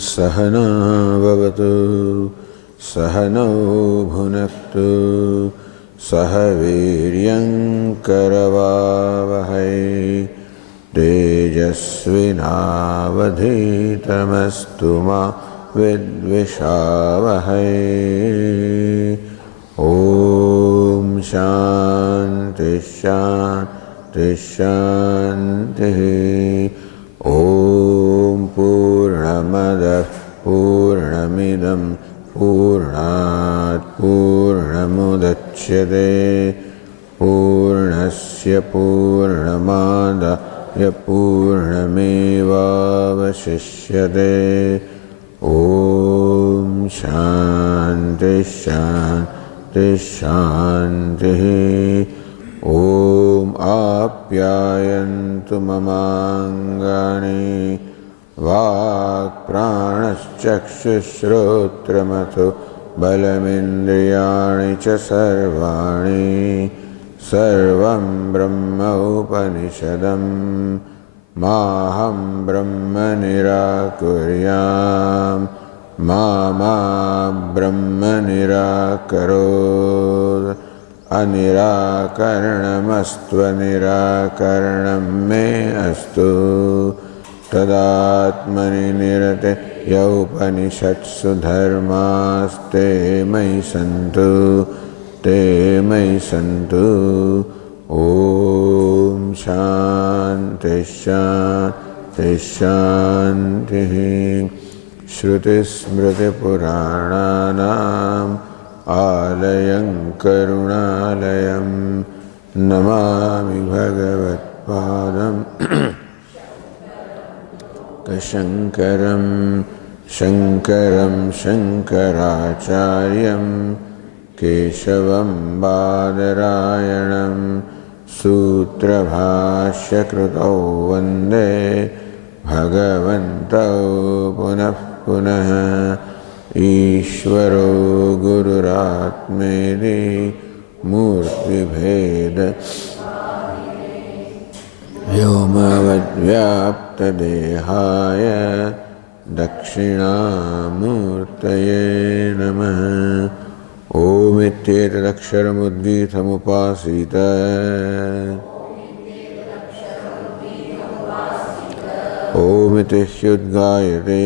सहना भवतु सहनौ भुनक्तु सह वीर्यङ्करवावहै तेजस्विनावधीतमस्तु मा विद्विषावहै। ॐ शान्ति शान्ति शान्तिः। ॐ पूर्णमदः पूर्णमिदं पूर्णात् पूर्णमुदच्यते पूर्णस्य पूर्णमादाय पूर्णमेवावशिष्यते। ॐ शान्ति शान्ति शान्तिः। ॐ आप्यायन्तु ममाङ्गानि वाक्प्राणश्चक्षुश्रोत्रमथो बलमिन्द्रियाणि च सर्वाणि सर्वं ब्रह्म उपनिषदं माहं ब्रह्म निराकुर्याम् मा ब्रह्म निराकरोत्। अनिराकरणमस्त्वनिराकरणं मे अस्तु तदात्मनि निरते यौपनिषत्सु धर्मास्ते मयि सन्तु ते मयि सन्तु। ॐ शान्ति शान्ति शान्तिः। श्रुतिस्मृतिपुराणानाम् आलयं करुणालयं नमामि भगवत्पादं शङ्करं शङ्करं शङ्कराचार्यं केशवं बादरायणं सूत्रभाष्यकृतौ वन्दे भगवन्तौ पुनः पुनः। ईश्वरो गुरुरात्मेति मूर्तिभेद व्योमवद्व्याप्तदेहाय दक्षिणामूर्तये नमः। ओमित्येतदक्षरमुद्गीतमुपासीत ओमिति ह्युद्गायते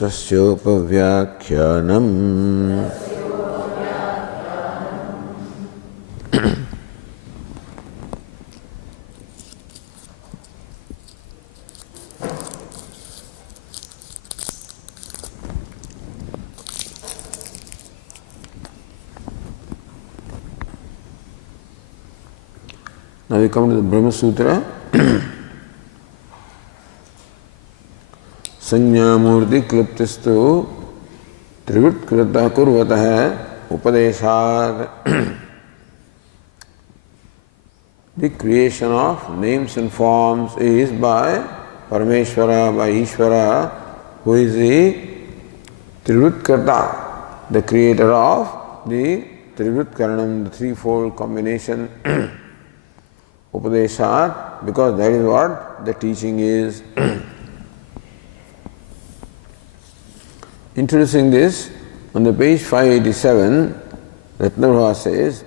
तस्योपव्याख्यानम्। Now we come to the Brahma Sutra. संज्ञामूर्ति क्लुप्तिस्तु त्रिवृत्कृतः कुर्वतः उपदेशात्. The creation of names and forms is by Parameshvara, by Ishvara, who is the Trivritkarta, the creator of the Trivritkaranam, the threefold combination. Upadeshat, because that is what the teaching is. Introducing this, on the page 587, Ratnabhava says,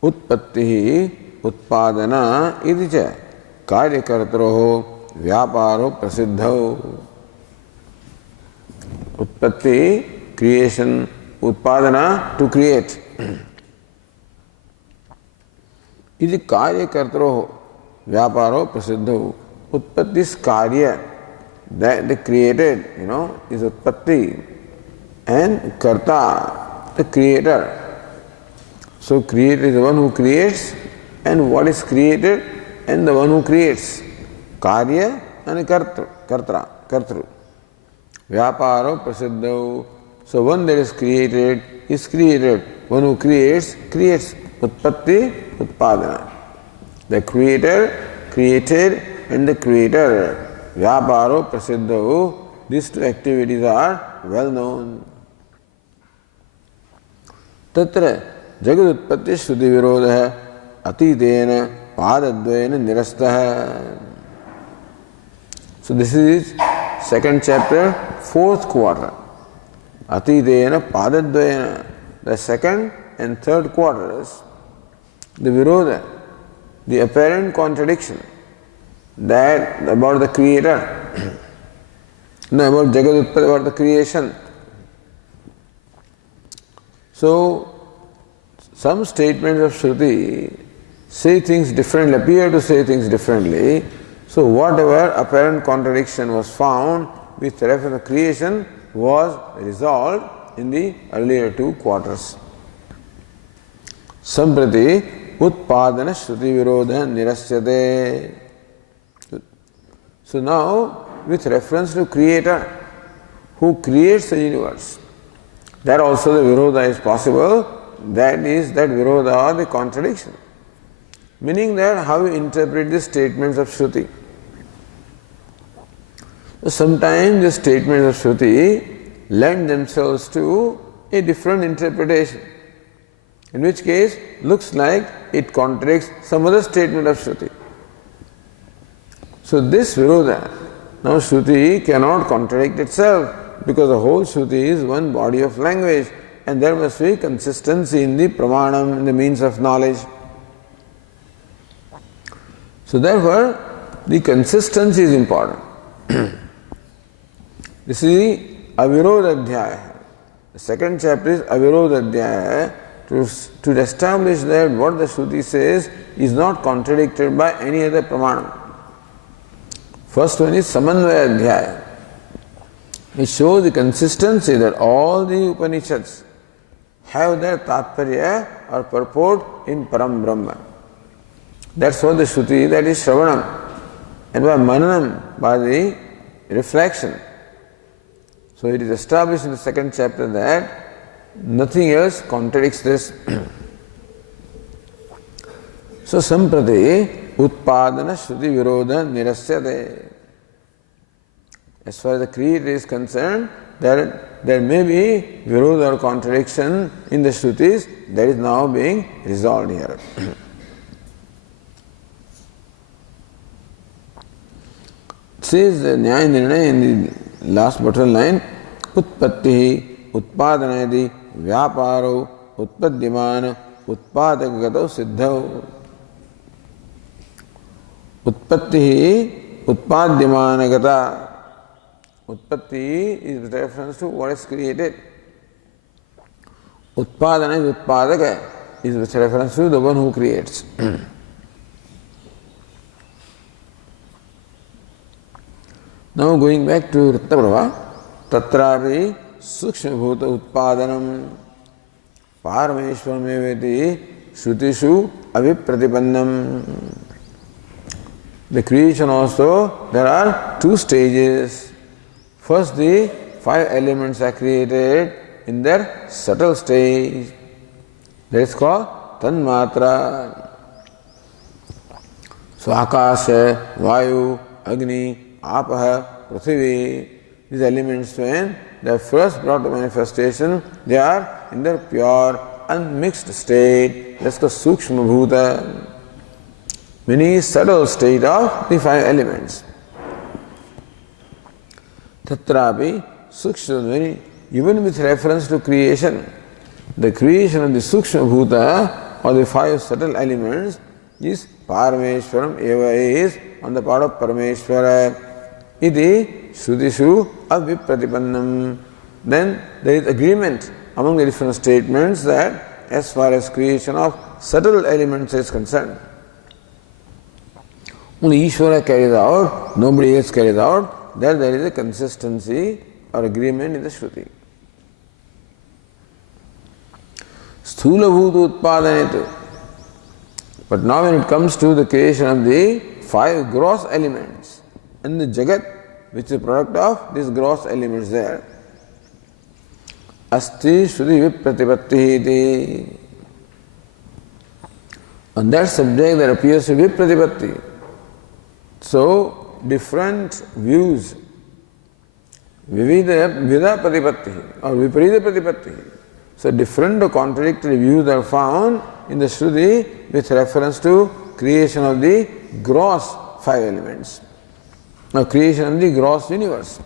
Utpattihi utpadana idicha karyakartaroho vyaparo prasiddho. Utpatti, creation, utpadana, to create. Iti karyakartaroho vyaparo prasiddho. Utpatti is karya. That the created, is Utpatti, and Karta, the creator. So creator is the one who creates, and what is created, and the one who creates. Karya and Kartru. Vyaparo prasiddho. So one that is created. One who creates, creates. Utpatti, Utpadana. The creator, created, and the creator. Vyaparo prasiddho. These two activities are well known. Tatra jagat utpatti shruti virodha atitena padadvayena nirastah. So this is second chapter, fourth quarter. Atidena padadvayena, the second and third quarters, the virodha, the apparent contradiction that about the creator, no, about Jagat Utpatti, about the creation. So, some statements of Shruti say things differently, appear to say things differently. So, whatever apparent contradiction was found with reference to creation was resolved in the earlier two quarters. Samprati utpadana shruti virodha nirasyate. So now, with reference to creator who creates the universe, that also the virodha is possible. That is that virodha or the contradiction. Meaning that how you interpret the statements of Shruti. So sometimes the statements of Shruti lend themselves to a different interpretation. In which case, looks like it contradicts some other statement of Shruti. So this virodha, now Shruti cannot contradict itself because the whole Shruti is one body of language and there must be consistency in the pramanam, in the means of knowledge. So therefore, the consistency is important. This is the Avirodha Adhyaya. The second chapter is Avirodha Adhyaya to establish that what the Shruti says is not contradicted by any other pramanam. First one is Samanvaya Adhyaya. It shows the consistency that all the Upanishads have their tatparya or purport in Param Brahma. That's what the Shruti, that is Shravanam. And by Mananam, by the reflection. So it is established in the second chapter that nothing else contradicts this. So Samprati Utpadana Shruti Virodha Nirasyate. As far as the creator is concerned, there may be virodha or contradiction in the Shrutis that is now being resolved here. It says the Nyaya Nirnaya in the last bottom line, Utpatti Utpadanayadi Vyaparo Utpadyamana Utpadagagato Siddhau. Utpatti Utpadyamanagata. Utpatti is with reference to what is created. Utpadana is Utpadaka, is with reference to the one who creates. Now going back to Rittaprabha, Tatrapi Sukshma Bhuta Utpadanam Parameshwarameveti Shrutishu Avipratipannam. The creation also, there are two stages. First, the five elements are created in their subtle stage. That is called Tanmatra. So, Akasha, Vayu, Agni, Apaha, Prithvi, these elements, when they are first brought to manifestation, they are in their pure, unmixed state. That's called Sukshma Bhuta, meaning subtle state of the five elements. Tatrapi Sukshma, even with reference to creation, the creation of the Sukshma Bhuta or the five subtle elements is Parameshwaram eva, is on the part of Parameshwara. Iti Shrutishu Avipratipannam. Then there is agreement among the different statements that as far as creation of subtle elements is concerned, only Ishvara carries out, nobody else carries out. There is a consistency or agreement in the Shruti. Sthula Bhuta Utpadanetu. But now when it comes to the creation of the five gross elements and the Jagat, which is a product of these gross elements there, Asti Shruti Vipratipatti iti. On that subject there appears to be Pratipatti. So, different views, Vida Pratipatti or Viparita Pratipatti. So, different or contradictory views are found in the Shruti with reference to creation of the gross five elements, or creation of the gross universe.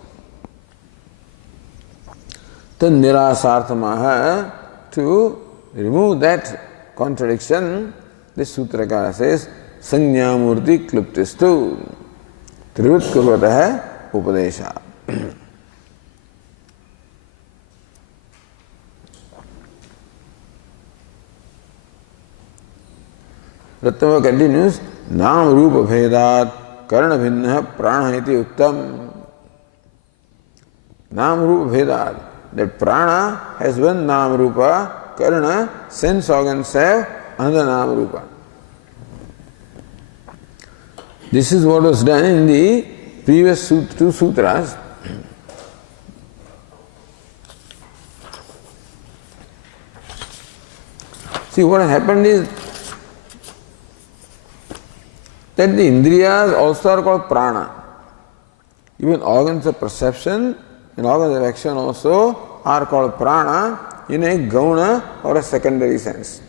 Tad nirasarthamaha, to remove that contradiction, this Sutrakara says, Sanyamurti kluptistu, Trivit kurvataha upadesha. Ratnava continues, Nam Rupa Bhedat Karna Bhinna Prana iti Uttam. Nam Rupa Bhedat, that prana has one Nam Rupa, Karna, sense organs have another Nam Rupa. This is what was done in the previous two sutras. See, what happened is that the indriyas also are called prana. Even organs of perception and organs of action also are called prana in a gauna or a secondary sense.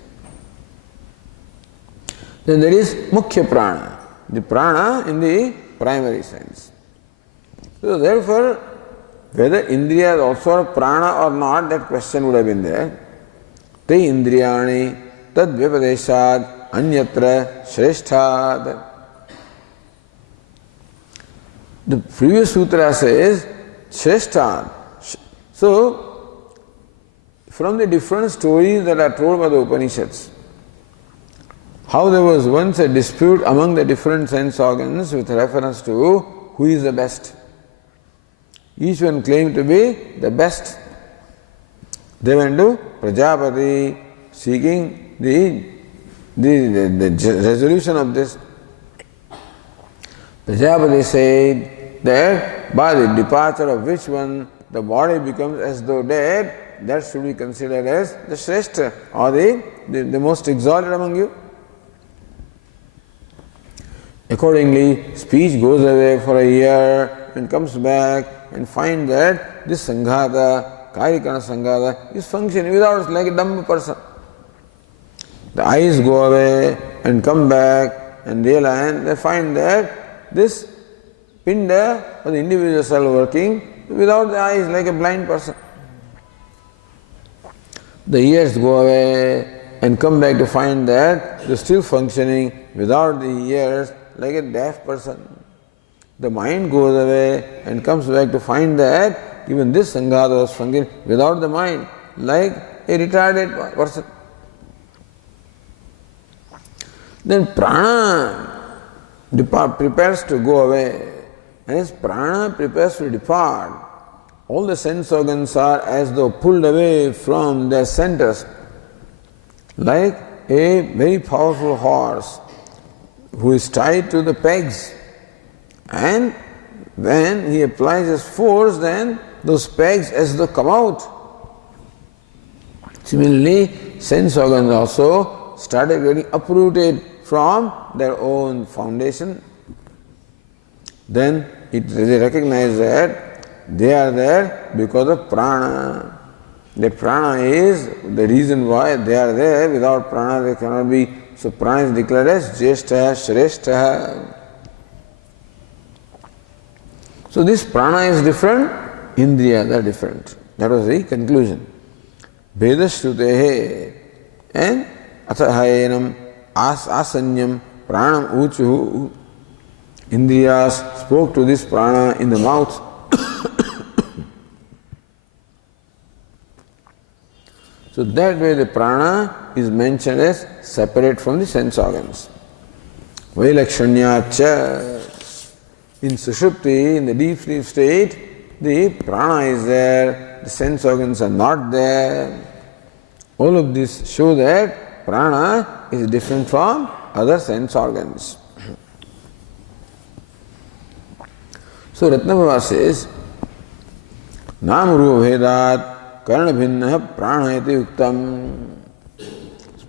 Then there is mukhya prana, the prana in the primary sense. So therefore, whether indriyas also are prana or not, that question would have been there. Te indriyani tad vyapadeshad anyatra shresthat. The previous sutra says shresthat. So, from the different stories that are told by the Upanishads, how there was once a dispute among the different sense organs with reference to who is the best. Each one claimed to be the best. They went to Prajapati seeking the resolution of this. Prajapati said that by the departure of which one the body becomes as though dead, that should be considered as the Shrestha or the most exalted among you. Accordingly, speech goes away for a year and comes back and finds that this Sanghata, Karikana Sanghata, is functioning without, like a dumb person. The eyes go away and come back and realize, they find that this Pinda or the individual cell working without the eyes, like a blind person. The ears go away and come back to find that they're still functioning without the ears, like a deaf person. The mind goes away and comes back to find that even this Sanghata was functioning without the mind, like a retarded person. Then prana prepares to go away. And as prana prepares to depart, all the sense organs are as though pulled away from their centers, like a very powerful horse who is tied to the pegs. And when he applies his force, then those pegs as though come out. Similarly, sense organs also started getting uprooted from their own foundation. Then they recognize that they are there because of prana. That prana is the reason why they are there. Without prana they cannot be. So prana is declared as Jyeshtha, Shrestha. So this prana is different, indriyas are different. That was the conclusion. Vedashrutehe and athahayenam asanyam pranam uchuhu. Indriyas spoke to this prana in the mouth. So that way the prana is mentioned as separate from the sense organs. Vailakshanyacha. In Sushupti, in the deep sleep state, the prana is there, the sense organs are not there. All of this show that prana is different from other sense organs. So Ratnabhava says, Nam Rupa Bhedat Karna Bhinna Prana iti Uktam.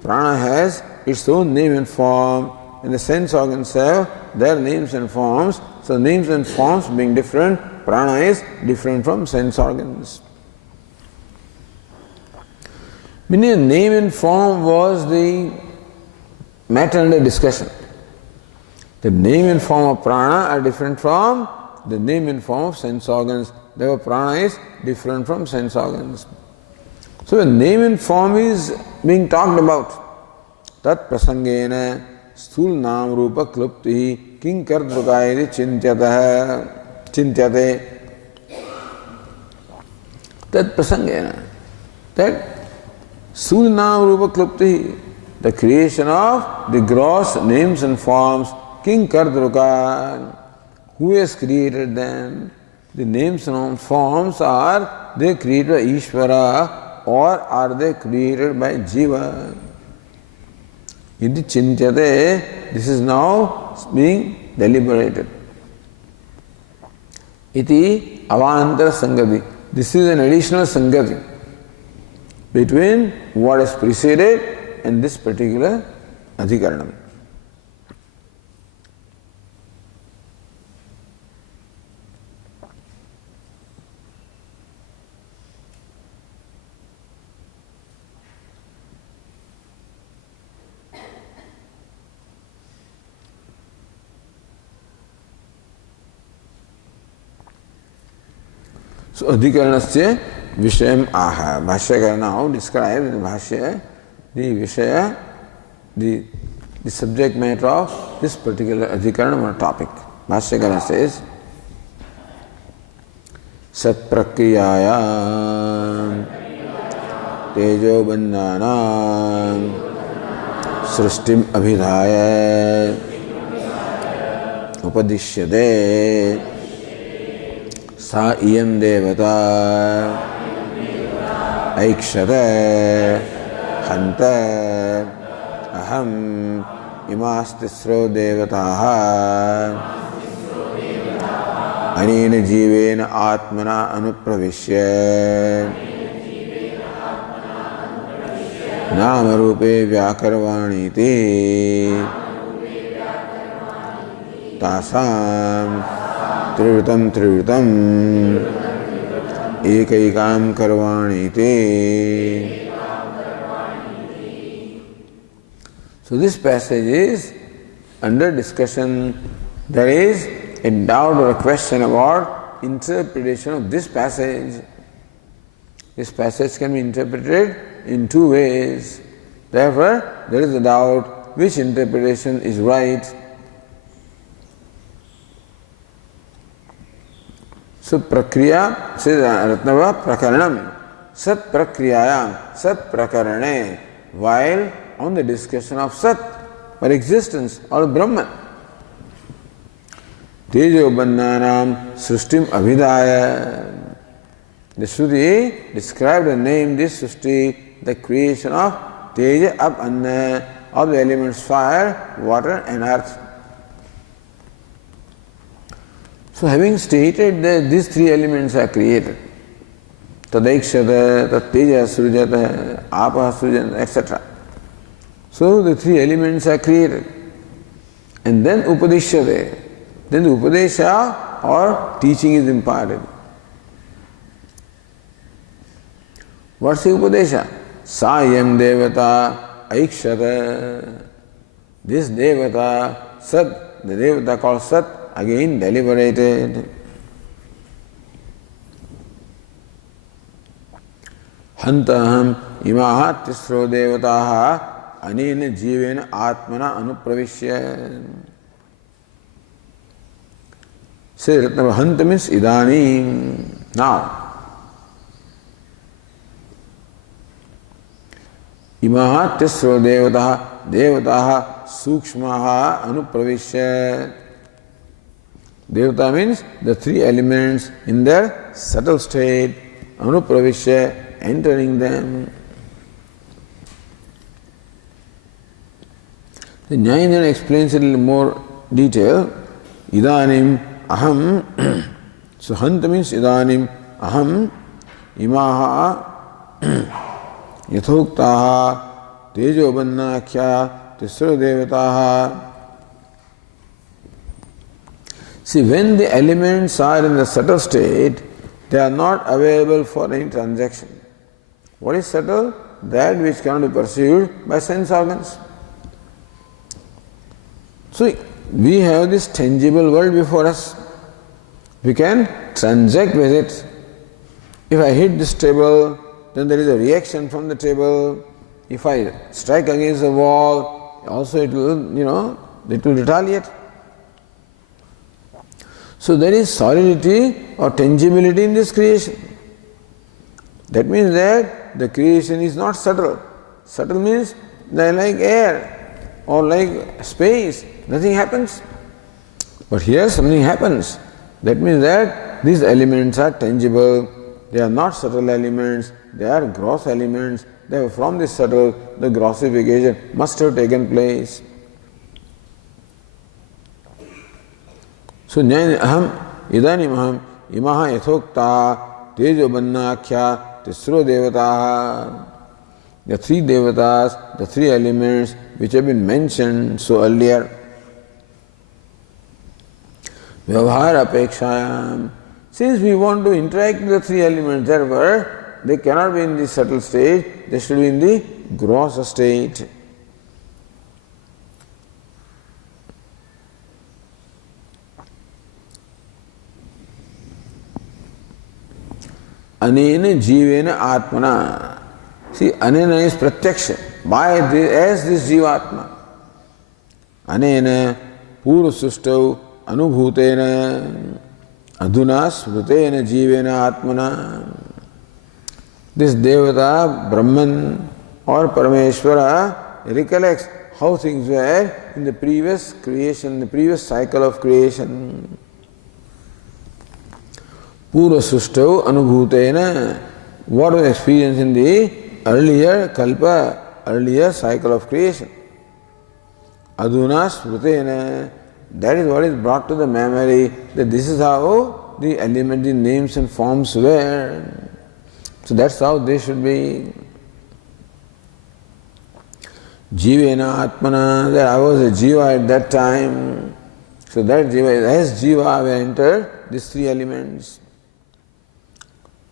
Prana has its own name and form, and the sense organs have their names and forms. So names and forms being different, prana is different from sense organs. Meaning name and form was the matter under discussion. The name and form of prana are different from the name and form of sense organs. Therefore, prana is different from sense organs. So, the name and form is being talked about. Tat prasangena sthul nam rupa klupti kinkardrukayati chintyate. Tat prasangena. That sthul nam rupa klupti, the creation of the gross names and forms, kinkardruka. Who has created them? The names and forms, are they created by Ishvara or are they created by Jiva? Iti chintyate, this is now being deliberated. Iti avantara sangati. This is an additional sangati between what is preceded and this particular adhikaranam. So, adhikaranasya vishayam aha. Bhashyakara now describes in Bhashya the vishaya, the subject matter of this particular adhikaranam or topic. Bhashyakara says, Sat prakriyayam tejo bandhanam srishtim abhidhaya upadishyate सा इयं देवता ऐक्षत हन्त अहम इमास्तिस्रो देवताः अनेन जीवेन आत्मना अनुप्रविश्य नामरूपे व्याकरवाणीति तासां त्रिवृतम एकैकां करवाणीति. So this passage is under discussion. There is a doubt or a question about interpretation of this passage. This passage can be interpreted in two ways. Therefore, there is a doubt which interpretation is right. So prakriya says Ratnava prakaranam sat prakriyayam sat prakarane, while on the discussion of sat or existence or Brahman. Tejo bandhanam srishtim abhidaya. The Shruti described and named this Srishti, the creation of Teja up anna, of the elements fire, water and earth. So having stated that these three elements are created, Tadaikshata, Tatteja Srujata, Apa Srujata, etc. So the three elements are created. And then Upadishyate, then the Upadesha or teaching is imparted. What's the Upadesha? Sayam Devata Aikshata. This Devata, Sat, the Devata called Sat, again deliberated. Hantaham imaha tisro devataha anena jivena atmana anupravishya. Say Ratnava, Hanta means idanim. Now, imaha tisro devataha devataha sukshmaha anupravishya. Devata means the three elements in their subtle state, anupravishya, entering them. The Nyayendra explains it in a little more detail. Idanim aham. So Hanta means idanim aham imaha yathoktaha tejo bannakhya tisro devataha. See, when the elements are in the subtle state, they are not available for any transaction. What is subtle? That which cannot be perceived by sense organs. So, we have this tangible world before us. We can transact with it. If I hit this table, then there is a reaction from the table. If I strike against the wall, also it will, it will retaliate. So there is solidity or tangibility in this creation. That means that the creation is not subtle. Subtle means they are like air or like space. Nothing happens. But here something happens. That means that these elements are tangible. They are not subtle elements. They are gross elements. Therefore, from this subtle, the grossification must have taken place. So, idanimaham imaha yathokta tejo bannakhya tisro devataha. The three devatas, the three elements which have been mentioned so earlier. Vyavahara apekshayam. Since we want to interact with the three elements, therefore, they cannot be in the subtle state, they should be in the gross state. Anena jivena atmana. See, anena is pratyaksha. By this, as this jivatma. Anena purusustau anubhutena adhuna smrutena jivena atmana. This Devata, Brahman or Parameshwara recollects how things were in the previous creation, the previous cycle of creation. Pura Sustau Anubhutena, what was experienced in the earlier Kalpa, earlier cycle of creation. Adhuna Smrutena, that is what is brought to the memory, that this is how the element, the names and forms were. So that's how they should be. Jivena Atmana, that I was a Jiva at that time. So that Jiva, as Jiva we enter these three elements.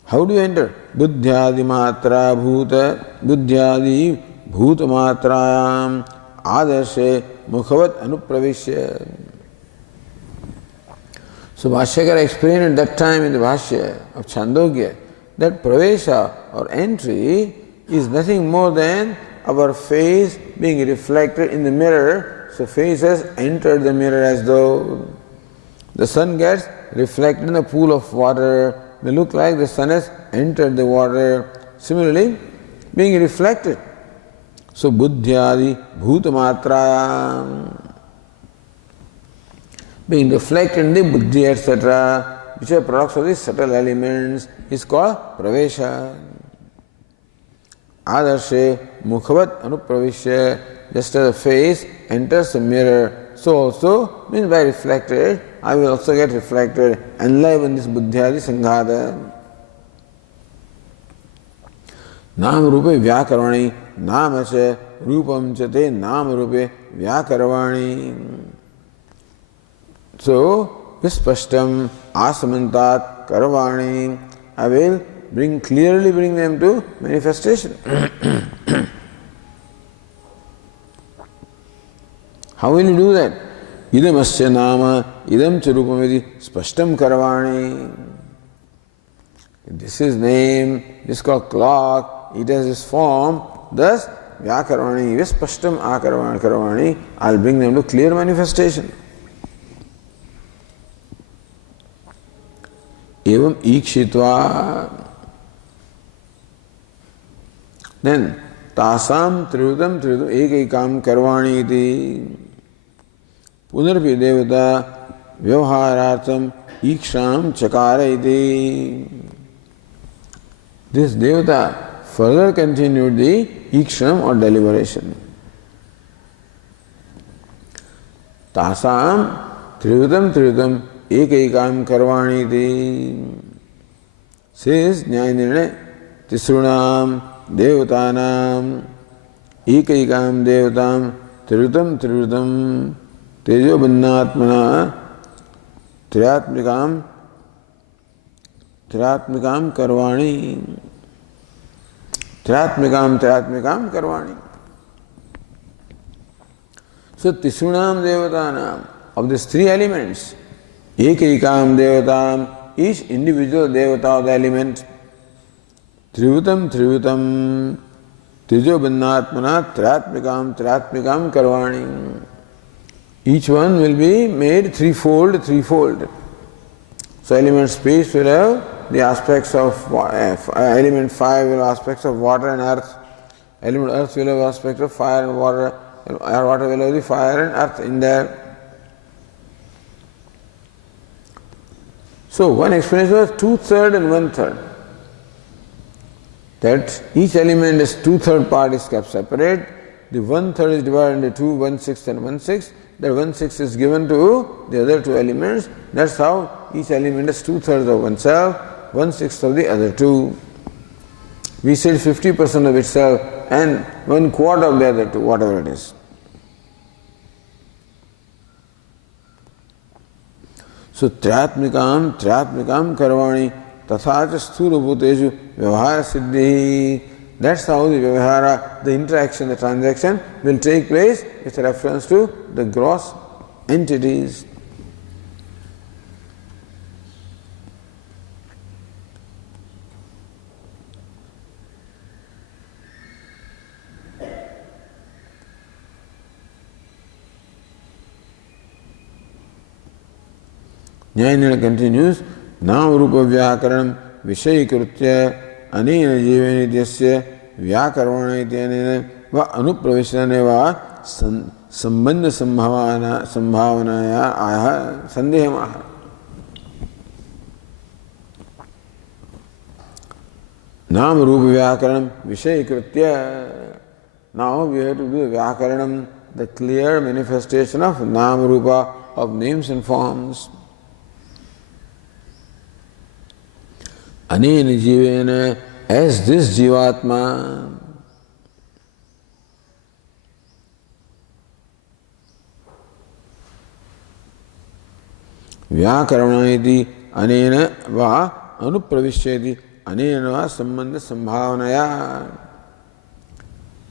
How do you enter? Buddhyadi matra bhuta, buddhyadi bhuta matrayam adarshe mukhavat anupravishya. So Bhashyakara explained at that time in the Bhashya of Chandogya that pravesha or entry is nothing more than our face being reflected in the mirror. So face has entered the mirror as though the sun gets reflected in a pool of water. They look like the sun has entered the water. Similarly, being reflected. So buddhyadi bhutamatra, being reflected in the buddhi, etc., which are products of the subtle elements, is called pravesha. Adarshe mukhavat anupravishya, just as the face enters the mirror, so also means by reflected, I will also get reflected, enliven this buddhyadi sanghata. Nam rupe vyakarvani, nama cha rupam cha te nama rupe vyakarvani. So, vispashtam asamantat karvani, I will clearly bring them to manifestation. How will you do that? Idam asya nama, idam charupamidi, spashtam karvani. This is name, this is called clock, it has this form, thus vyakarvani, vispashtam akarvani karvani, I'll bring them to clear manifestation. Evam ikshitva. Then, tasam trividam ekaikam karvani iti. Punarpi devata vyavaharatham iksham chakara iti. This devata further continued the iksham or deliberation. Tasam trividam ekaikam karvani iti. Says Nyayana Tisrunam Devatanam ekaikam devatam trividam tejo bannatmana triatmikam karvani. Triatmikam karvani. So Tisrunam Devatanam, of these three elements. Ekam devatam, each individual devata of the element. Trivutam trivutam, trijo bannatmana tratmikam tratmikam karvani. Each one will be made threefold, threefold. So element space will have the aspects of element 5 will have aspects of water and earth. Element earth will have aspects of fire and water. Water will have the fire and earth in there. So one explanation was 2/3 and 1/3. That each element is 2/3 part is kept separate. The 1/3 is divided into 2, 1/6 and 1/6. That 1/6 is given to the other two elements. That's how each element is 2/3 of oneself, 1/6 of the other two. We said 50% of itself and 1/4 of the other two, whatever it is. So Tratmikam Karvani Tathacha Sthula Bhuteshu Vyavahara Siddhi. That's how the Vyavahara, the interaction, the transaction will take place with reference to the gross entities. Nyayana continues, Nam Rupa Vyakaranam Vishayikrutya Anena Jivena Ityasya Vyakarvana Ityanena Va Anupravishana Va Sambandha Sambhavanaya Aha Sandehamaha. Nam Rupa Vyakaranam Vishayikrutya. Now we have to do Vyakaranam, the clear manifestation of Nam Rupa, of names and forms. Anena Jivena, as this Jivatma. Vyakaranayati anena va anupravishyati anena va sambandha sambhavanaya.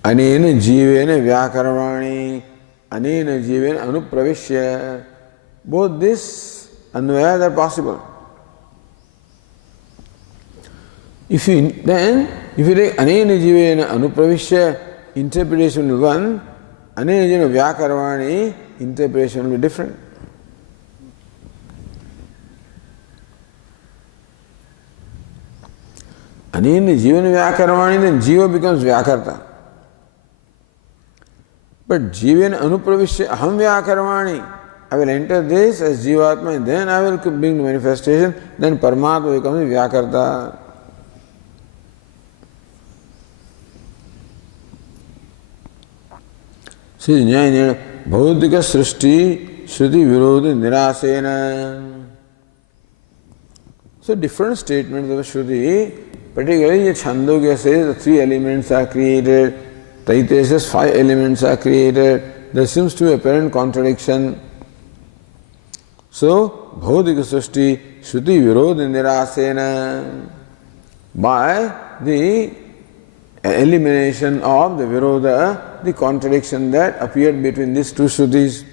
Anena Jivena Vyakaravani, anena Jivena anupravishya. Both this anvayas are possible. If you take Anena Jivena Anupravishya, interpretation will be one, Anena Jivena Vyakaravani, interpretation will be different. Anena Jivena Vyakaravani, then Jiva becomes Vyakarta. But Jivena Anupravishya Aham Vyakaravani, I will enter this as Jivatma and then I will bring the manifestation, then Paramatma becomes Vyakarta. So, Bhaudika Srishti Shruti Virodhi Nirasena. So, different statements of Shruti, particularly Chandogya says the three elements are created, Taitya says 5 elements are created. There seems to be apparent contradiction. So, Bhaudika Srishti Shruti Virodhi Nirasena. By the elimination of the Virodha, the contradiction that appeared between these two Shrutis.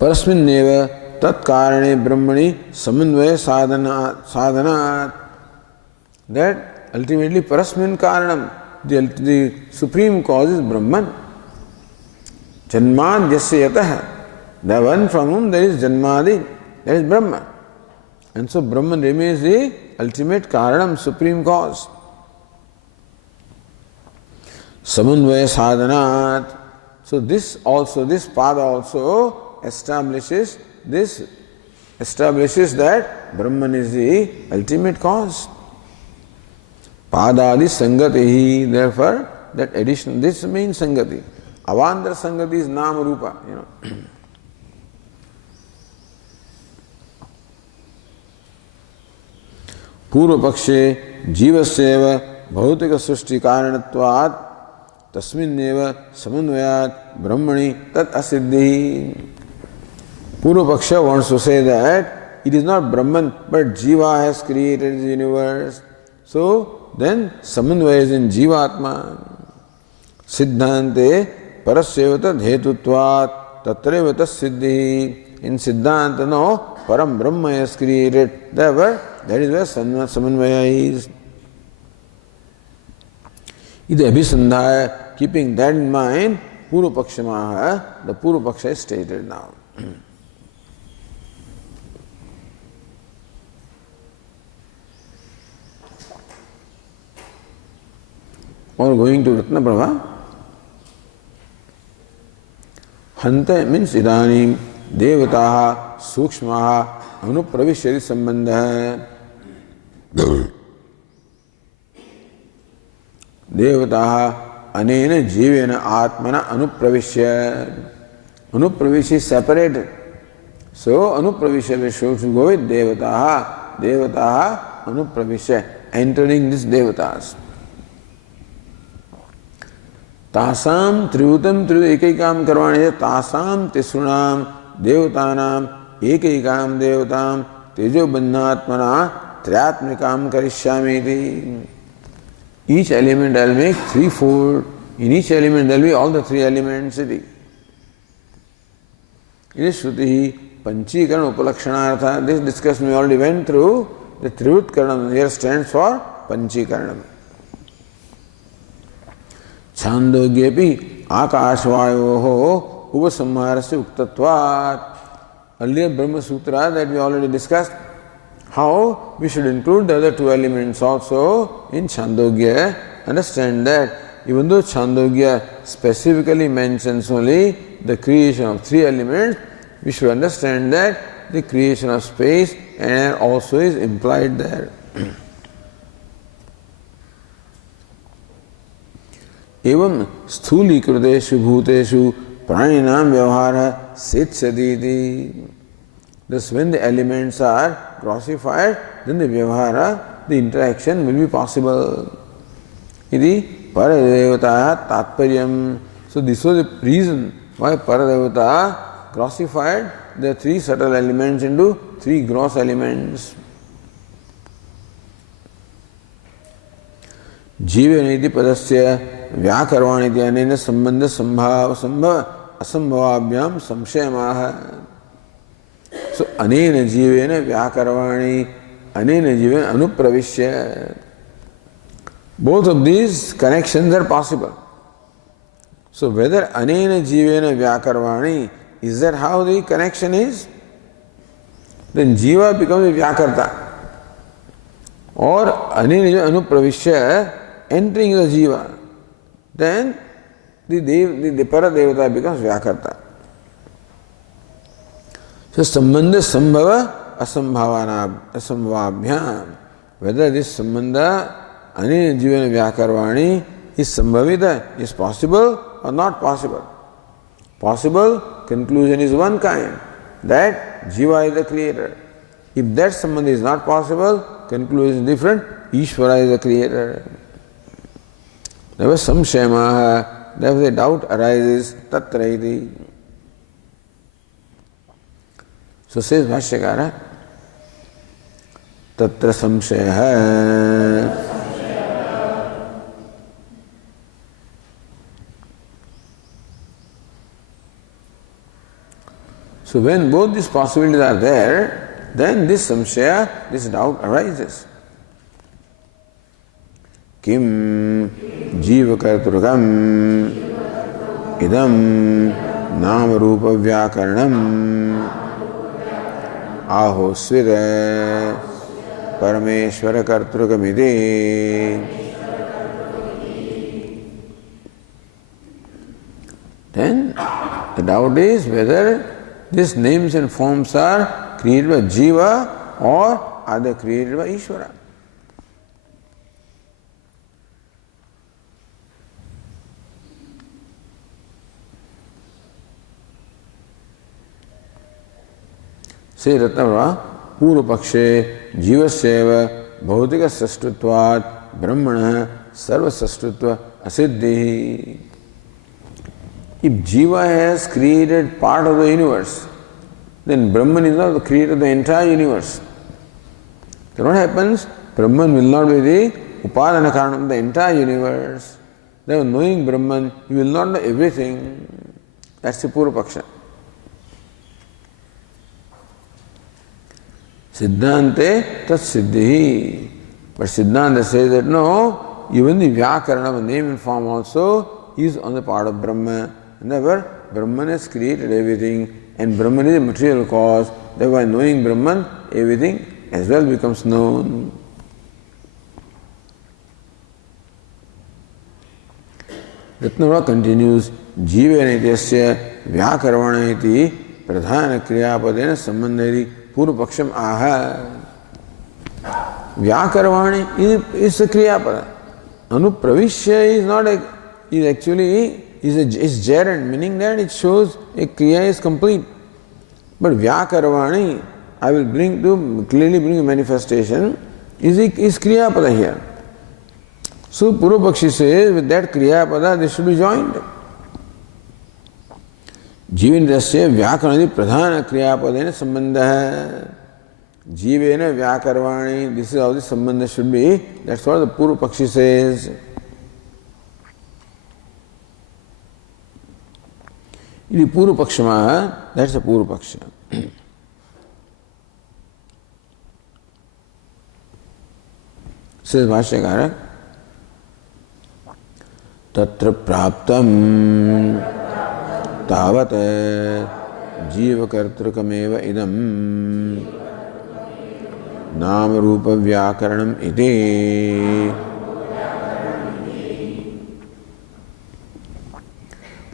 Parasmin neva tat karane brahmani samanvaya sadhanat. That ultimately Parasmin karanam, the supreme cause is Brahman. Janmad yasya yataha. The one from whom there is Janmadi, that is Brahman. And so Brahman remains the ultimate karanam, supreme cause. Samanvaya sadhanat. So this pada also establishes that Brahman is the ultimate cause. Padadi sangati, therefore that addition, this means sangati. Avandra sangati is nama rupa, Purva pakshe jivasyeva bhautika srishti karanatvat tasminneva samanvayat brahmani tat asiddhi. Purva paksha wants to say that it is not Brahman but Jiva has created the universe. So then samanvaya is in Jivatma. Siddhante parasyeva tad hetutvat. tatreva tas-siddhi. In Siddhanta, no, Param Brahma is created. Therefore, that is where Samanvaya is. Ida Abhisandhaya, keeping that in mind, Purupakshamaha, the Purupaksha is stated now. Or going to Ratnaprabha. Hanta means Idanim, Devataha, Sukshmaha, Anupravishyati Sambandha. Devataha, Anena Jivena Atmana Anupravishya. Anupravishya is separated. So Anupravishya we should go with Devataha. Devataha Anupravishya, entering these Devatas. तासाम त्रिभुतम त्रिएकैकाम करवाणे तासाम तिसृणाम देवतानाम एकैकाम देवताम तेजो बन्धात्मना त्रयात्मिकाम करिष्यामीति. Each element I'll make threefold. In each element there'll be all the three elements. It is Shruti Panchikaran Upalakshanaartha. This discussion we already went through. The Trivut Karanam here stands for Panchikaranam. Chandogyepi Akashvayoho Upasamharasya Uktatvat. Earlier Brahma Sutra that we already discussed, how we should include the other two elements also in Chandogya. Understand that even though Chandogya specifically mentions only the creation of three elements, we should understand that the creation of space and air also is implied there. एवं स्थूलीकृतेषु भूतेषु प्राणिनां व्यवहारः सेत्स्यति. Thus, when the elements are grossified, then the vyavahara, the interaction will be possible. Iti paradevata tatparyam. So this was the reason why paradevata grossified the three subtle elements into three gross elements. जीवेन पदस्य व्याकरवाणिति अनेन संबंध संभाव संभव असंभवाभ्याम संशयमाह. So अनेन जीवेन व्याकरवाणि अनेन जीवेन अनुप्रविश्य. Both of these connections are possible. So whether अनेन जीवेन व्याकरवाणि, is that how the connection is? Then jiva becomes a vyakarta. Or अनेन जीवेन अनुप्रविश्य, entering the jiva, then the paradevata becomes vyakarta. So sambandha sambhava asambhavabhyam. Whether this sambandha anena jivana vyakarvani is sambhavita, is possible or not possible. Possible conclusion is one kind, that jiva is the creator. If that sambandha is not possible, conclusion is different, Ishvara is the creator. Therefore samshayamaha, therefore the doubt arises, tatra iti. So says Bhashyakara, tatra samshayaha. So when both these possibilities are there, then this samshaya, this doubt arises. Kim jivakarturgam idam nama rupa vyakaranam ahosvira parameshvara karturgamide. Then the doubt is whether these names and forms are created by jiva or are they created by Ishvara. Say Ratnavara, Purupakshe Jivasyeva Bhautika Sastutvat Brahmana Sarva Sastutva Asiddhi. If Jiva has created part of the universe, then Brahman is not the creator of the entire universe. Then what happens? Brahman will not be the Upadana Karanam of the entire universe. Then knowing Brahman, he will not know everything. That's the Purupaksha. Siddhante tat siddhi. But Siddhanta says that no, even the Vyakarana, name and form also, is on the part of Brahma. Never, Brahman has created everything, and Brahman is a material cause. Thereby, knowing Brahman, everything as well becomes known. Ratnavara continues, Jivena ityasya Vyakarvana iti pradhana kriyapadena sambandhari purvapaksham aha. Vyakarvani is a kriyapada. Anupravishya is not a, is actually is gerund, meaning that it shows a kriya is complete. But Vyakarvani, I will clearly bring a manifestation, is kriyapada here. So Purvapakshi says, with that kriyapada, they should be joined. Jivendrasya Vyakarvani pradhana kriyapadena sambandha. Jivena Vyakarvani, this is how the sambandha should be. That's what the Purvapakshi says. Iti Purvapakshama, that's the Purvapaksha. Says Bhashyakara, Tatra praptam tavat jivakartrakameva idam nama rupa vyakaranam iti.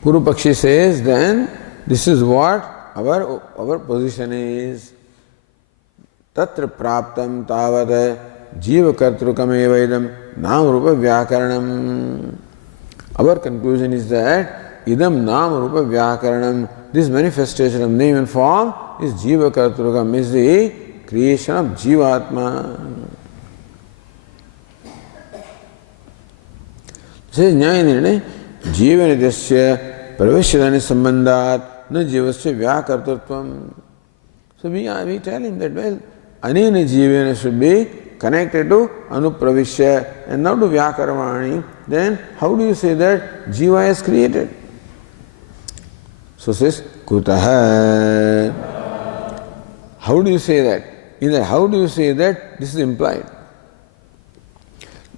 Purvapakshi says, then this is what our position is. Tatra praptam tavat jivakartrakameva idam nama rupa vyakaranam. Our conclusion is that idam nama rupa vyakaranam, this manifestation of name and form is jiva kartrukam, is the creation of jivatma. Says Nyayana, jiva nityasya praveshyadani sambandhat na jivasya vyakartrutvam. So we tell him that, well, anena jivena should be connected to anupravishya and not to vyakarvani. Then how do you say that jiva is created? So says kutaha. How do you say that? Either how do you say that this is implied?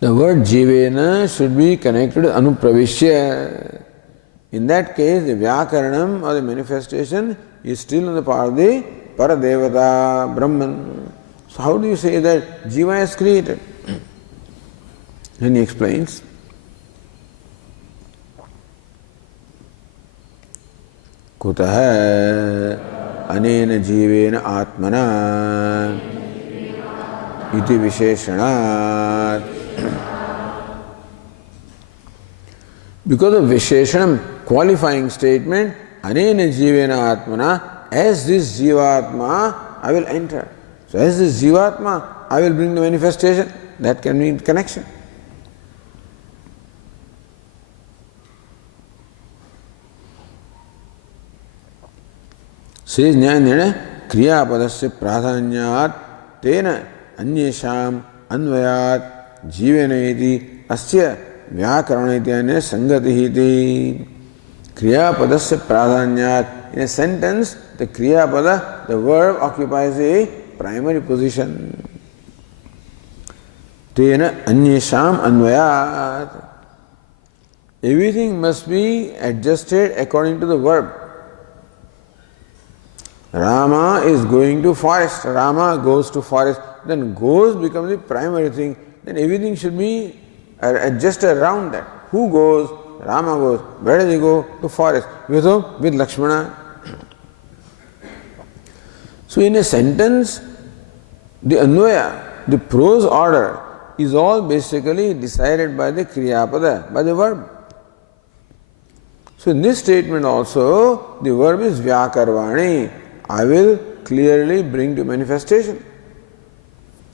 The word jivena should be connected to anupravishya. In that case, the vyakaranam or the manifestation is still on the part of the Paradevata, Brahman. So how do you say that jiva is created? Then he explains. Kutaha anena jivena atmana iti visheshanat. Because of visheshanam, qualifying statement, anena jivena atmana, as this jivatma I will enter. So as this jivatma I will bring the manifestation. That can mean connection. Says Nyayana, kriyapadasya pradhanyat tena anyesham anvayat jivena iti asya vyakarana iti anya sangati iti. Kriyapadasya pradhanyat. In a sentence, the kriyapada, the verb occupies a primary position. Tena anyesham anvayat. Everything must be adjusted according to the verb. Rama is going to forest. Rama goes to forest. Then goes becomes the primary thing. Then everything should be adjusted around that. Who goes? Rama goes. Where does he go? To forest. With whom? With Lakshmana. So in a sentence, the anvaya, the prose order, is all basically decided by the kriyapada, by the verb. So in this statement also, the verb is vyakarvani. I will clearly bring to manifestation.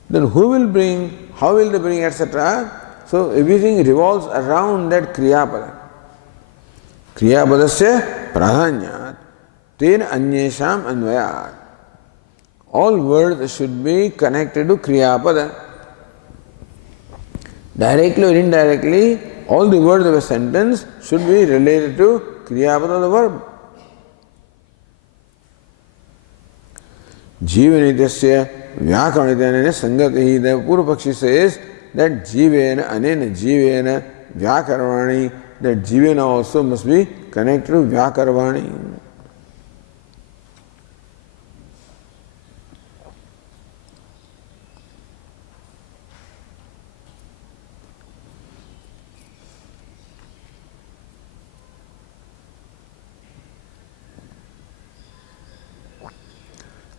Then who will bring, how will they bring, etc. So everything revolves around that kriyapada. Kriyapadasya pradhanyat ten anyesham anvayat. All words should be connected to kriyapada. Directly or indirectly, all the words of a sentence should be related to kriyapada of the verb. Jivanityasya Vyakaranityana Sangati, the Purupakshi says that Jivena, Anena Jivena, Vyakaravani, that Jivena also must be connected to Vyakaravani.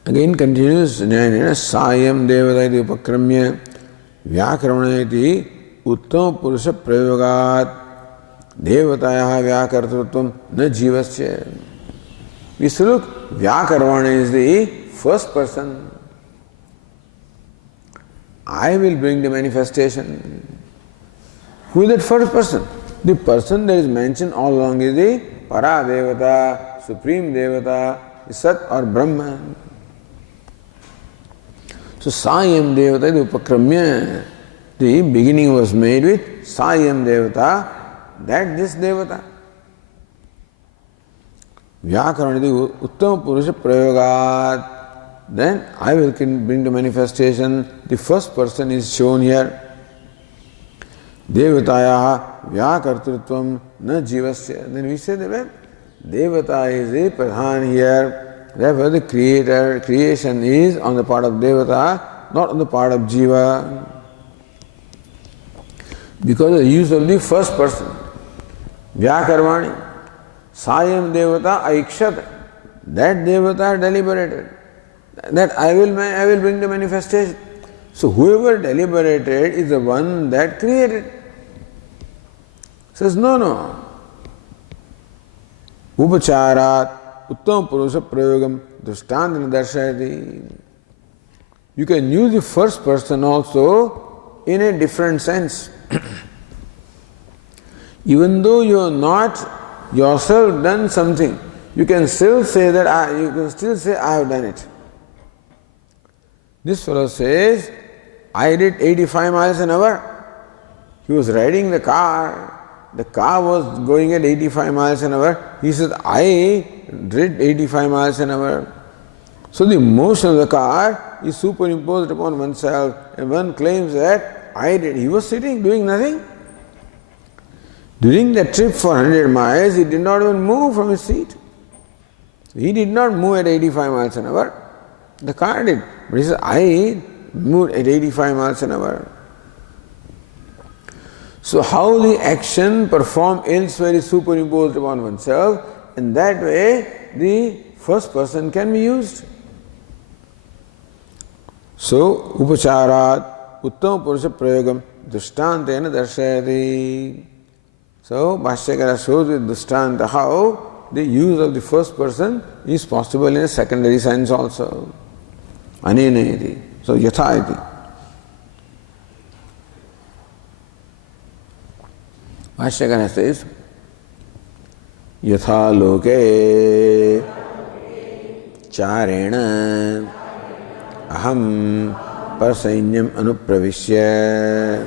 Again continues Sayam Devata iti upakramya Vyakaravana iti Uttama Purusha Prayogat Devatayaha Vyakartrutvam na Jivasya. We see, look, Vyakaravana is the first person. I will bring the manifestation. Who is that first person? The person that is mentioned all along is the Para Devata, Supreme Devata, Sat or Brahman. So Sayam Devata is upakramya. The beginning was made with Sayam Devata, that this Devata. Vyakaravana is Uttama Purusha Prayogat. Then I will bring the manifestation. The first person is shown here. Devatayaha Vyakartrutvam na Jivasya. Then we say that Devata is the Pradhan here. Therefore, the creation is on the part of Devata, not on the part of Jiva. Because of the use of the first person. Vyakarvani. Sayam Devata Aikshat. That Devata deliberated. That I will bring the manifestation. So whoever deliberated is the one that created. Says, no. Upacharat. Uttama Purusha Prayogam Drishtantana Darshayati. You can use the first person also in a different sense. Even though you are not yourself done something, you can still say that I have done it. This fellow says, I did 85 miles an hour. He was riding the car. The car was going at 85 miles an hour. He said, I did 85 miles an hour. So the motion of the car is superimposed upon oneself, and one claims that I did. He was sitting doing nothing. During that trip for 100 miles, he did not even move from his seat. He did not move at 85 miles an hour. The car did. But he said, I moved at 85 miles an hour. So how the action performed elsewhere is superimposed upon oneself, and that way the first person can be used. So, Upacharat Uttama Purusha Prayogam Drishtantena Darshayati. So, Bhashyakara shows with Drishtanta how the use of the first person is possible in a secondary sense also. Anena iti. So, Yatha iti. Bhashyakara says, Yatha loke charena aham parsainyam anupravishya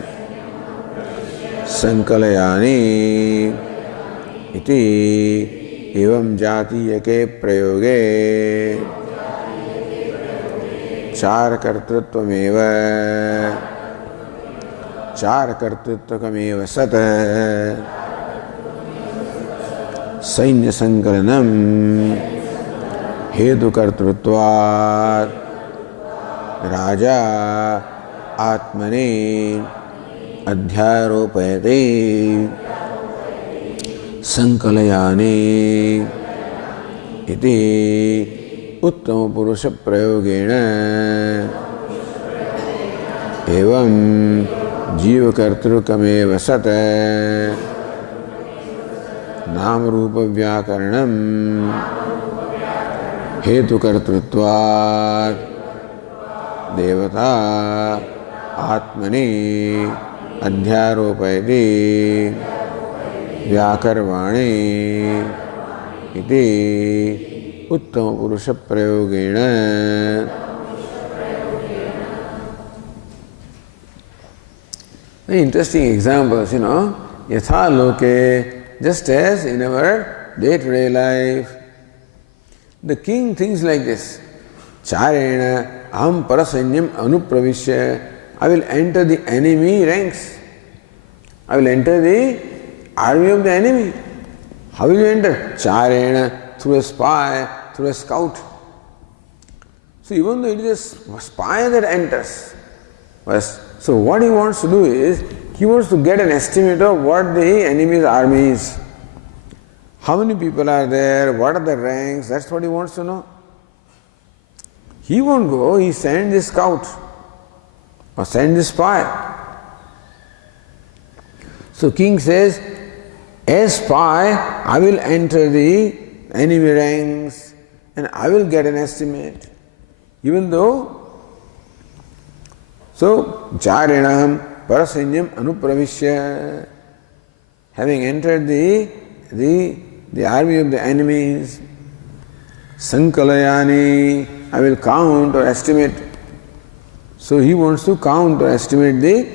sankalayani iti evam jatiyake prayoge charkartruttvameva sat sainya sankalanam hetukartrutvat raja atmane adhyaropayate sankalayane iti uttama purusha prayogena evam jivakartrukameva sat Namrup व्याकरणम हेतुकर्तृत्वात् देवता आत्मनि अध्यारोपयति व्याकरवाणी इति उत्तम पुरुष प्रयोगेण. Very interesting examples, Yatha loke. Just as in our day-to-day life, the king thinks like this. Charena aham parasanyam anupravishya. I will enter the enemy ranks. I will enter the army of the enemy. How will you enter? Charena, through a spy, through a scout. So even though it is a spy that enters, so what he wants to do is, he wants to get an estimate of what the enemy's army is. How many people are there, what are the ranks, that's what he wants to know. He won't go, he sends the scout or sends the spy. So king says, as spy, I will enter the enemy ranks and I will get an estimate. Even though, so, Charinam Parasanyam Anupravishya, having entered the army of the enemies, Sankalayani, I will count or estimate. So he wants to count or estimate the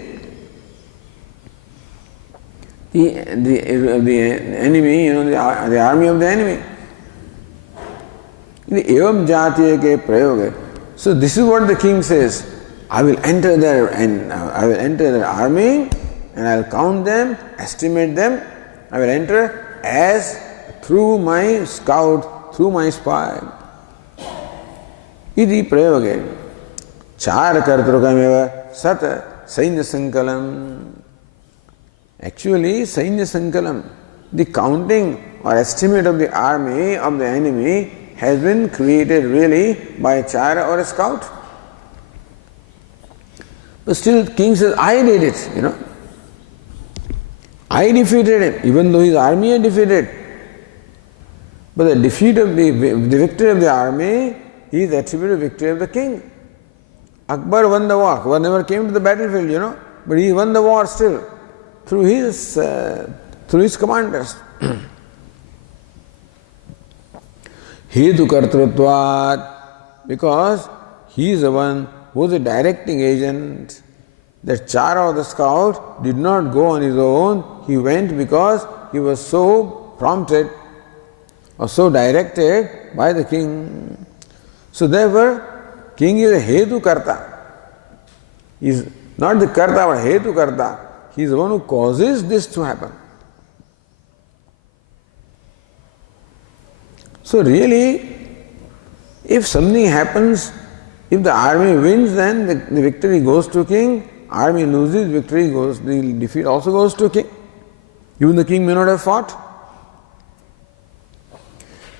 enemy, the army of the enemy. The evam jatiya ke prayoga. So this is what the king says. I will enter their army and I will count them, estimate them. I will enter as through my scout, through my spy. Iti prayoga. Char kartrukameva sat sainya sankalam. Actually, sainya sankalam, the counting or estimate of the army of the enemy has been created really by a chara or a scout. But still, king says, I did it, I defeated him, even though his army had defeated. But the defeat of the victory of the army is attributed to victory of the king. Akbar won the war. Akbar never came to the battlefield, but he won the war still through his commanders. Hetu kartrutvat, because he is the one who was a directing agent. The chara or the scout did not go on his own, he went because he was so prompted or so directed by the king. So therefore, king is a hetu karta. He is not the karta but hetu karta. He is the one who causes this to happen. So really, if something happens, if the army wins, then the victory goes to king. Army loses, victory goes, the defeat also goes to king. Even the king may not have fought.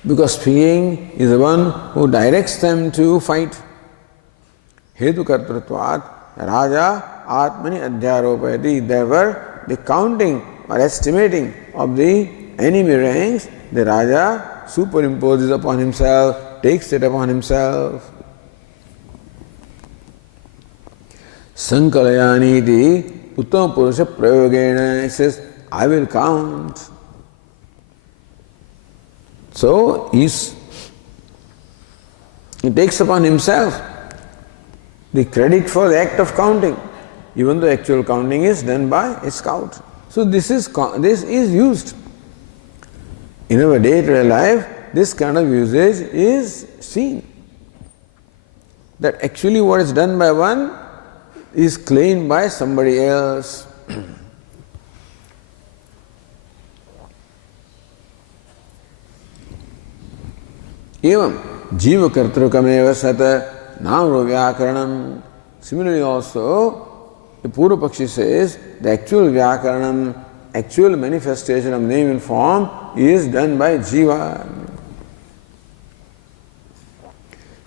Because king is the one who directs them to fight. Hetu kartrutvat raja atmani adhyaropayati. Therefore, the counting or estimating of the enemy ranks, the raja superimposes upon himself, takes it upon himself. Sankalayani iti uttama purusha prayogena. It says, I will count. So he takes upon himself the credit for the act of counting, even though actual counting is done by a scout. So this is used. In our day-to-day life, this kind of usage is seen. That actually what is done by one is claimed by somebody else. Evam jiva kartrukameva sata namro vyakaranam. Similarly also, the Purva Pakshi says the actual vyakaranam, actual manifestation of name and form is done by jiva.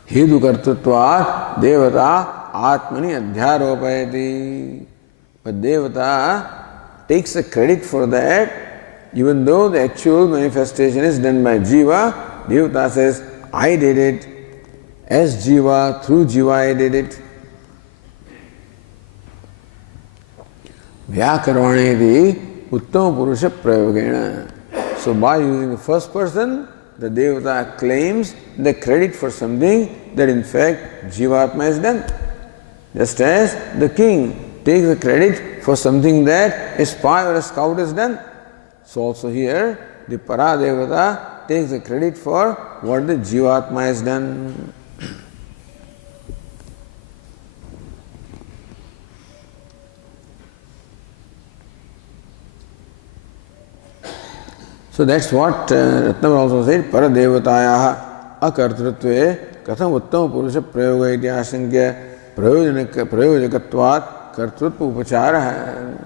Hedu kartutva devata atmani adhyaropayati. But devata takes the credit for that, even though the actual manifestation is done by jiva. Devata says, I did it. As jiva, through jiva I did it. Vyakarvaneti uttama purusha prayogena. So by using the first person, the devata claims the credit for something that in fact jivatma has done. Just as the king takes the credit for something that a spy or a scout has done. So also here, the para devata takes the credit for what the jivatma has done. So that's what Ratnam also said, Paradevataya akartrutve katham uttama purusha prayoga iti asankya prayojakatvat kartrutva upachara.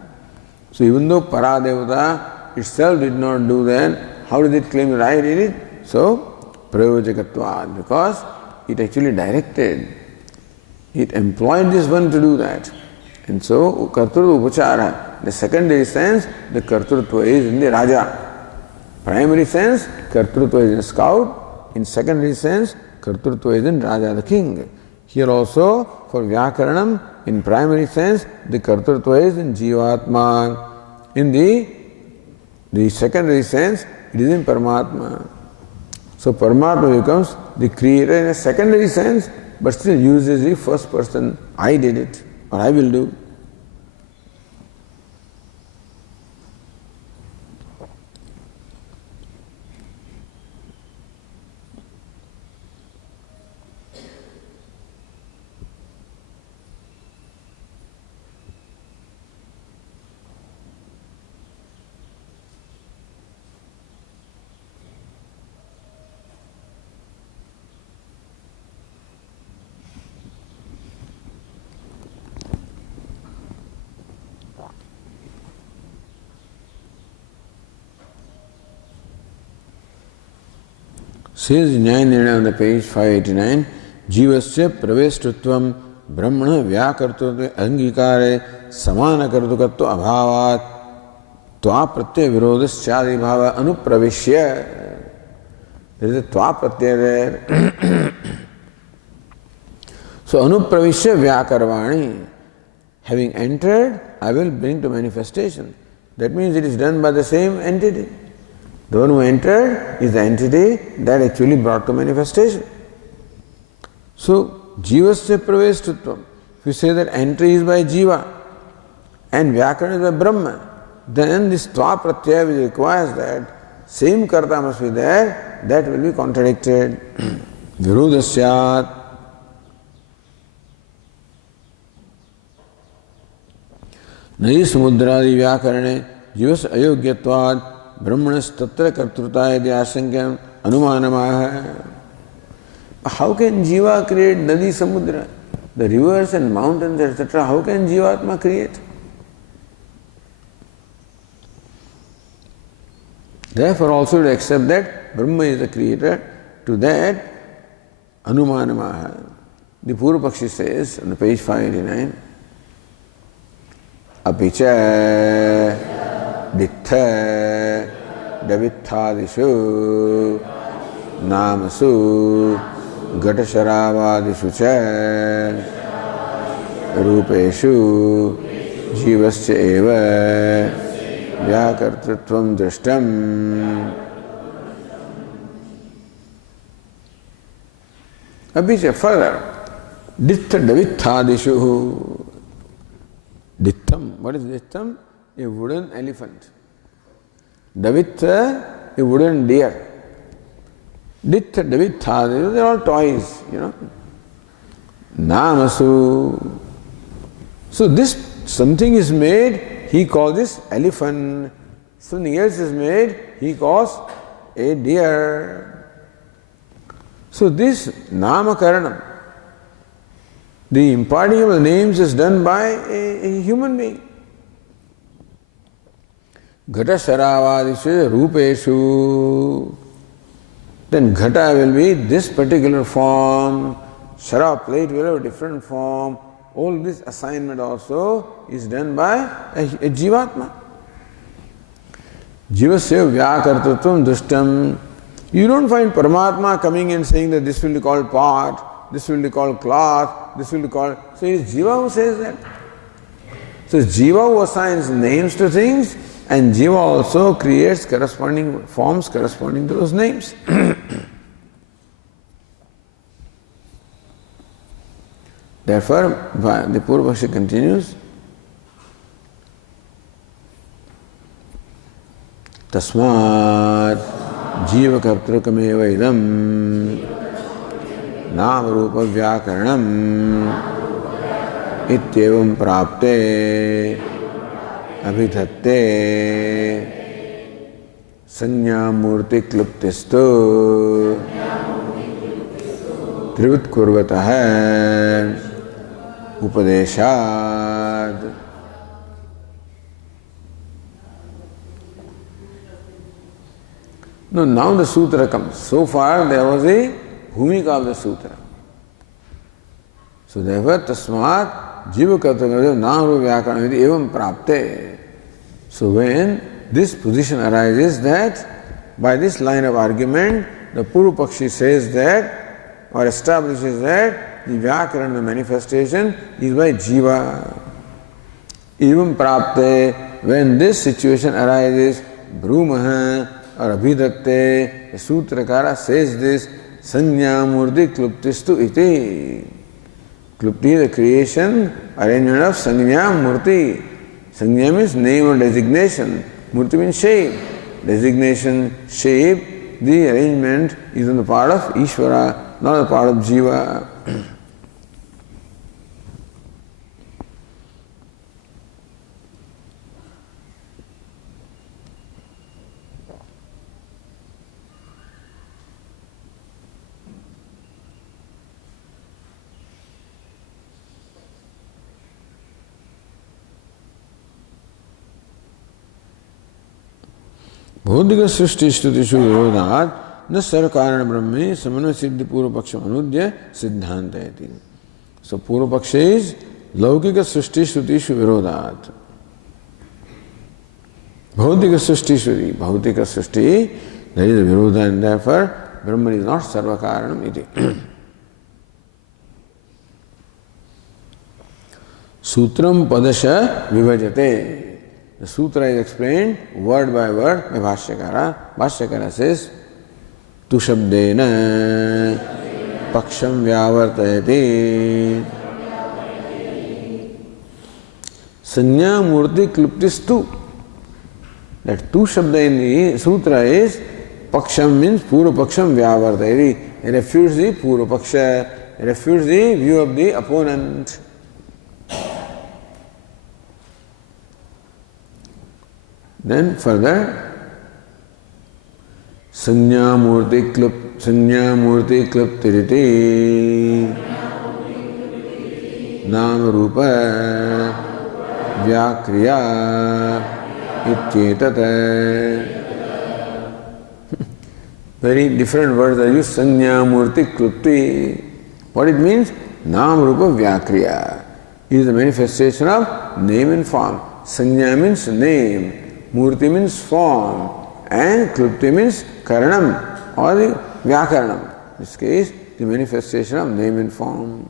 So even though Paradevata itself did not do that, how did it claim right in it? So prayojakatvat, because it actually directed, it employed this one to do that. And so kartrutva upachara, the secondary sense, the kartrutva is in the Raja. Primary sense, kartrutva is in scout. In secondary sense, kartrutva is in Raja, the king. Here also, for Vyakaranam, in primary sense, the kartrutva is in Jivatma. In the secondary sense, it is in Paramatma. So Paramatma becomes the creator in a secondary sense, but still uses the first person, I did it, or I will do. Says Nyaya on the page 589, Jivasya praveshtutvam brahmana vyakartutve angikare samana kartukatva abhavat tva pratyaya virodhaschadi bhava anupravishya. There is a tva pratyaya there. So anupravishya vyakarvani, having entered, I will bring to manifestation. That means it is done by the same entity. The one who entered is the entity that actually brought to manifestation. So, Jivasya praveshtutvam. If you say that entry is by Jiva and Vyakarana is by Brahma, then this Tva Pratyaya which requires that same Karta must be there, that will be contradicted. Virodhasyat. Nai samudradi Vyakarane Jivas ayogyatvad Brahmanas tatra kartruta yadi asankam anumanamaha. How can Jiva create Nadi Samudra? The rivers and mountains, etc. How can Jivatma create? Therefore also to accept that Brahma is the creator, to that anumanamaha. The Purva Pakshi says on the page 589, Apicha Dittha Davittadishu Namasu Gatasharavadishu Cha Rupeshu Jivasya Eva Vyakartritvam Drishtam. Abhisha further, Dittha Davittadishu. Dittam, what is Dittam? A wooden elephant. Davitha, a wooden deer. Dittha, Davitha, they are all toys, Namasu. So this, something is made, he calls this elephant. Something else is made, he calls a deer. So this Namakaranam, the imparting of the names is done by a human being. Ghata Saravadishu Rupeshu. Then Ghata will be this particular form, Shara plate will have a different form. All this assignment also is done by a Jivatma. Jivasya Vyakartatvam Dushtam. You don't find Paramatma coming and saying that this will be called pot, this will be called cloth, this will be called. So it is Jiva who says that. So it's Jiva who assigns names to things, and Jiva also creates corresponding forms corresponding to those names. Therefore, the Purva Pakshi continues, Tasmat Jiva Kartrukameva idam Nam Rupa Vyakaranam Ityevam Prapte Abhidhatte. संज्ञा मूर्ति क्लुप्तिस्तु त्रिवुत्कुर्वतः उपदेशाद. No, now the sutra comes. So far there was a bhumika of the sutra. So therefore, tasmat jiva kartagya nāru vyakarana iti evam prapte. So when this position arises that by this line of argument, the Purva Pakshi says that or establishes that the vyakarana, the manifestation, is by jiva. Evam prapte, when this situation arises, brūmaha or abhidatte, the sutrakara says this, sanya murti kluptistu iti. Klupti is the creation, arrangement of sanya murti. Sanya means name or designation. Murti means shape. Designation, shape, the arrangement is on the part of Ishvara, not the part of Jiva. भौतिक सृष्टि स्तुतिषु विरोधात् न सर्वकारण ब्रह्मे समन्वय सिद्धि पूर्व पक्ष अनुद्य सिद्धांत है. सो पूर्व पक्ष is लौकिक सृष्टि स्तुतिषु विरोधात्. भौतिक सृष्टि श्रुति, भौतिक सृष्टि, there is a virodha and therefore Brahman is not sarva karanam iti. Sutram padasha vivajate. The sutra is explained word by word by Bhashyakara. Bhashyakara says, Tu shabdena paksham vyavartayati sanya murti kluptistu. That tu shabda in the sutra is paksham means pura paksham vyavartayati. It refutes the pura paksha, it refutes the view of the opponent. Then further, sanya murti kluptiriti nama rupa vyakriya ityetate. Very different words are used. Sanya murti klupti. What it means? Nama rupa vyakriya. It is the manifestation of name and form. Sanya means name. Murti means form, and klupti means karanam or the vyakaranam. In this case, the manifestation of name and form.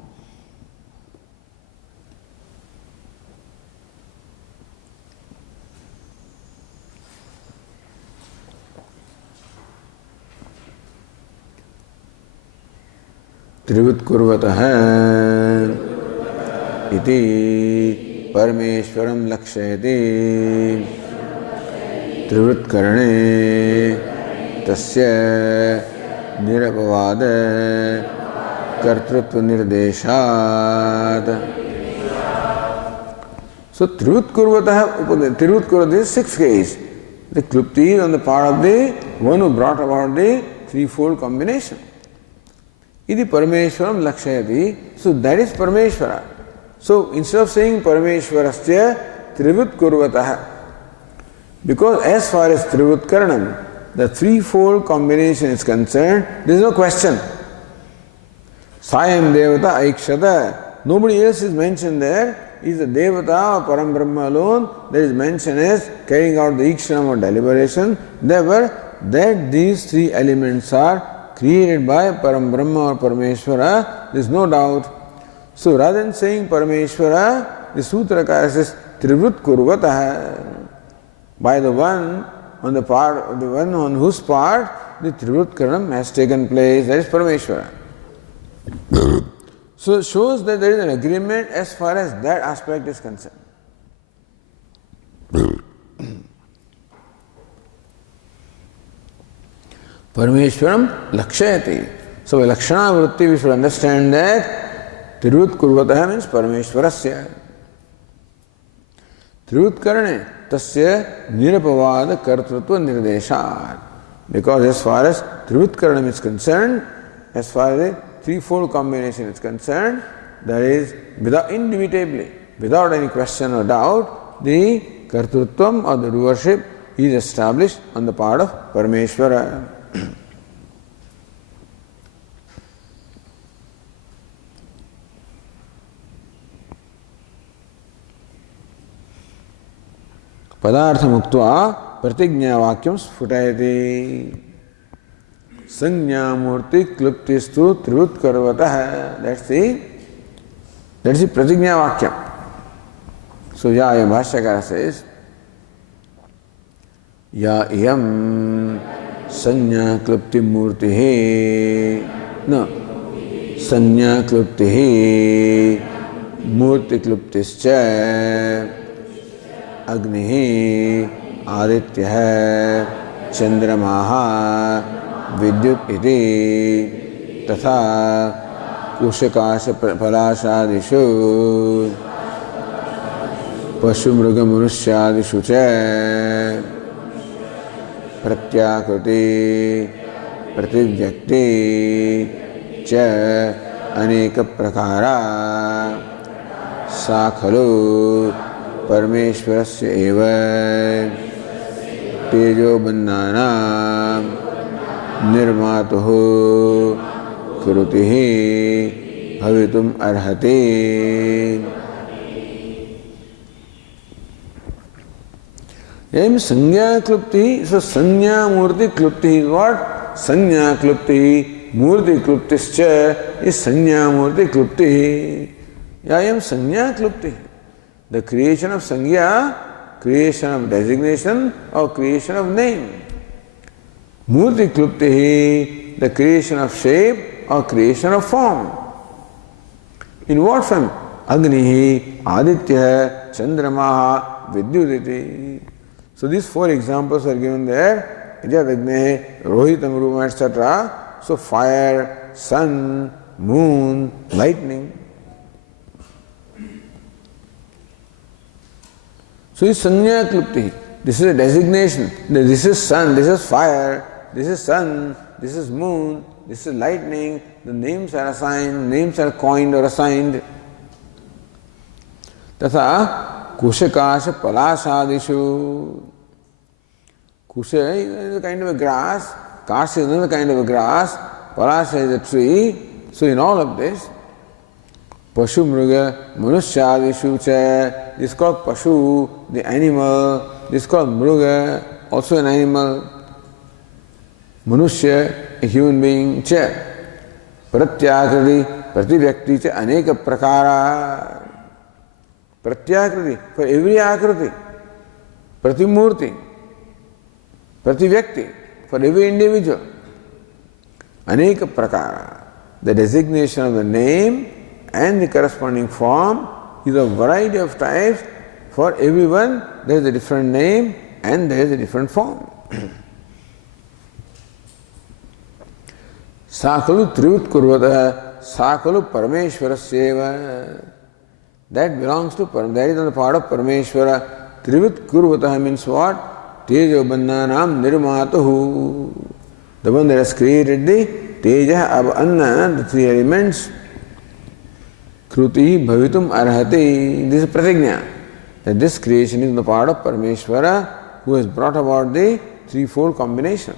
Trivutkurvataha iti parmeshwaram lakshayati त्रिवृत्करणे तस्य निरपवाद कर्तृत्व निर्देशात्. So Trivutkurvata is sixth case. The klupti is on the part of the one who brought about the threefold combination. Iti Parameshwaram lakshayati. So that is Parameshwara. So instead of saying Parameshwarasya Trivutkurvataha, because as far as Trivutkaranam, the threefold combination is concerned, there is no question. Sayam Devata Aikshata. Nobody else is mentioned there. Is the Devata or Param Brahma alone that is mentioned as carrying out the Ikshanam or deliberation. Therefore, that these three elements are created by Param Brahma or Parameshwara, there is no doubt. So rather than saying Parameshwara, the Sutrakara says Trivutkurvataha. By the one on the part of the one on whose part the Trivutkaranam has taken place, that is Parameshwara. So it shows that there is an agreement as far as that aspect is concerned. Parameshwaram lakshayati. So by Lakshana Vritti we should understand that Trivutkurvataha means Parameshwarasya. त्रिवुत्करणे तस्य निरपवाद कर्तृत्व निर्देशात्. Because as far as Trivutkaranam is concerned, as far as the threefold combination is concerned, there is indubitably, without any question or doubt, the Kartrutvam or the rulership is established on the part of Parameshvara. Padarthamuktva प्रतिज्ञा वाक्यम स्फुटयति. संज्ञा मूर्ति क्लुप्तिस्तु त्रिवुत्करवतः. That's the प्रतिज्ञा वाक्यम. So yeah, भाष्यकार says, या इयं संज्ञा क्लुप्ति मूर्ति न संज्ञा क्लुप्ति मूर्ति क्लुप्तिश्च अग्नि आदित्य चंद्रमा विद्युत इति तथा कुशकाश पलाशादिषु पशु मृग मनुष्यादिषु च प्रत्याकृति प्रतिव्यक्ति च अनेक प्रकारा सा खलु परमेश्वरस्य एव तेजोबन्धानां निर्मातुः कृतिः भवितुम् अर्हति. एम संज्ञा क्लुप्ति. So संज्ञा मूर्ति क्लुप्ति is what? संज्ञा क्लुप्ति मूर्ति क्लुप्तिश्च is संज्ञा मूर्ति क्लुप्ति. या एम संज्ञा क्लुप्ति. The creation of संज्ञा, creation of designation or creation of name. Murti kluptihi, the creation of shape or creation of form. In what form? Agnihi, Aditya, Chandramaha, Vidyuditi. So these four examples are given there. Jadagnehi, Rohitam Ruma, etc. So fire, sun, moon, lightning. So is Sanya Klupti. This is a designation. This is sun, this is fire, this is sun, this is moon, this is lightning. The names are assigned, names are coined or assigned. Tatha Kushakasha Palashadishu. Kusha is a kind of a grass, Kasha is another kind of a grass, Palasha is a tree. So in all of this, Pashu Mruga, Manushadishu cha, this is called Pashu, the animal, this is called Mruga, also an animal, Manushya, a human being, cha, Pratyakriti, Prativyakti cha, Aneka Prakara, Pratyakriti, for every Akriti, Pratimurti, Prativyakti, for every individual, Aneka Prakara, the designation of the name and the corresponding form is a variety of types. For everyone, there is a different name and there is a different form. Sakalu Trivut Kurvata, Sakalu Parameshwarasyeva. That belongs to Param, that is on the part of Parameshwara. Trivut Kurvata means what? Tejo Bandhanam Nirmatuhu. The one that has created the Teja Abhanna, the three elements. Kruti Bhavitum Arhati. This is Pratigna. That this creation is the part of Parameshwara who has brought about the threefold combination.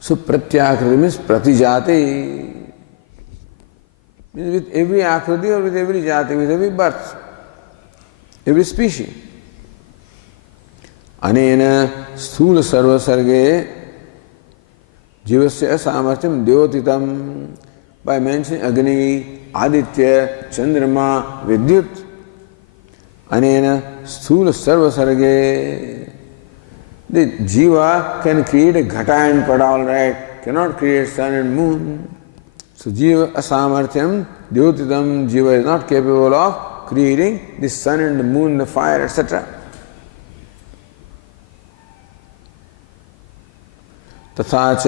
So Pratyakriti means Pratijati. Means with every Akriti or with every Jati, with every birth, every species. Anena Sthula Sarva Sarge Jivasya Samartyam Dyotitam. By mentioning Agni, Aditya, Chandrama, Vidyut, Anena Sthula Sarva Sarge. The Jiva can create a Ghata and Pada, all right, cannot create sun and moon. So Jiva Asamartyam Dyotitam, Jiva is not capable of creating the sun and the moon, the fire, etc. तथा च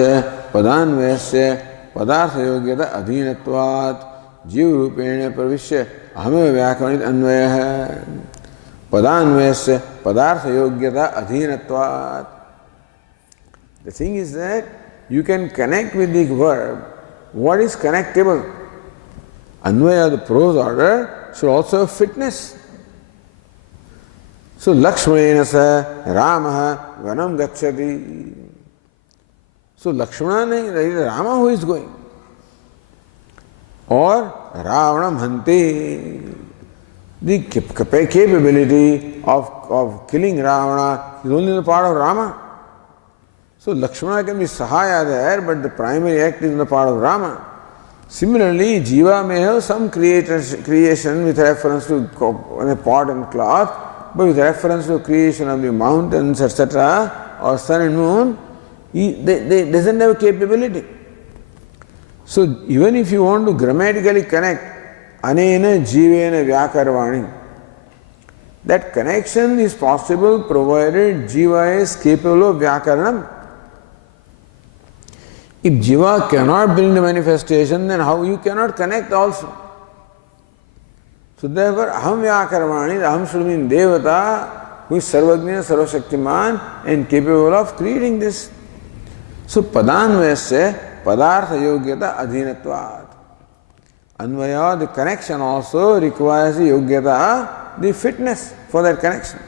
पदान्वयस्य पदार्थ योग्यता अधीनत्वात् जीव रूपेण प्रविश्य हमें व्याकरणित अन्वय है पदान्वय से पदार्थ योग्यता अधीनत्वात्. The thing is that you can connect with the verb what is connectable. Anvaya, the prose order, should also have fitness. So Lakshmanena sa Ramaha vanam gacchati. So Lakshmana, that is Rama who is going. Or Ravanam hanti. The capability of killing Ravana is only the part of Rama. So Lakshmana can be Sahaya there, but the primary act is in the part of Rama. Similarly, Jiva may have some creation with reference to a pot and cloth, but with reference to creation of the mountains, etc., or sun and moon, they doesn't have a capability. So even if you want to grammatically connect Anena Jivena Vyakarvani, that connection is possible provided Jiva is capable of Vyakaranam. If Jiva cannot bring the manifestation, then how you cannot connect also. So therefore, Aham Vyakarvani, Aham should mean Devata, who is Sarvagnya, Sarvashaktiman, and capable of creating this. So Padanvayasya, Padartha Yogyata Adhinatvat. Anvaya, the connection also requires the Yogyata, the fitness for that connection.